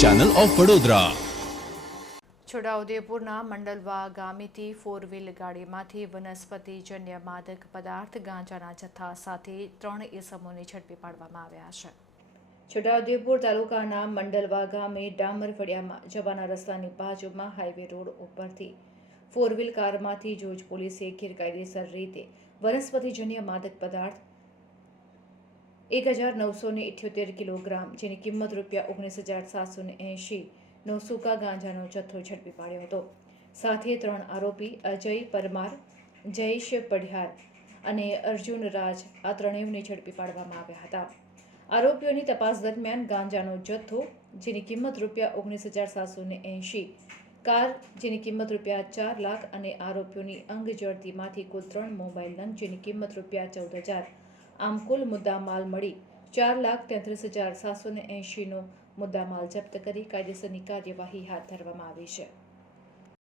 Channel of Vadodara. છોટાઉદેપુરના મંડલવા ગામેથી 4 વ્હીલ ગાડીમાંથી વનસ્પતિજન્ય માદક પદાર્થ ગાંજાના જથ્થા સાથે 3 ઇસમોને ઝડપી પાડવામાં આવ્યા છે। છોટાઉદેપુર તાલુકાના મંડલવા ગામે ડામર ફળિયામાં જવાના રસ્તાની બાજુમાં હાઈવે રોડ ઉપરથી 4 વ્હીલ કારમાંથી જોજ પોલીસે ગેરકાયદેસર રીતે વનસ્પતિજન્ય માદક પદાર્થ 1978 કિલોગ્રામ જેની કિંમત ₹19,780 નો સૂકા ગાંજાનો જથ્થો ઝડપી પાડ્યો હતો। સાથે 3 આરોપી અજય પરમાર, જયેશ પઢિયાર અને અર્જુન રાજ આ ત્રણેયને ઝડપી પાડવામાં આવ્યા હતા। આરોપીઓની તપાસ દરમિયાન ગાંજાનો જથ્થો જેની કિંમત ₹19,780, કાર જેની કિંમત ₹4 લાખ અને આરોપીઓની અંગ જડતીમાંથી કુલ 3 મોબાઈલ નંગ જેની કિંમત ₹14,000 આમ કુલ મુદ્દામાલ મળી ₹4,33,780 નો મુદ્દામાલ જપ્ત કરી કાયદેસરની કાર્યવાહી હાથ ધરવામાં આવી છે।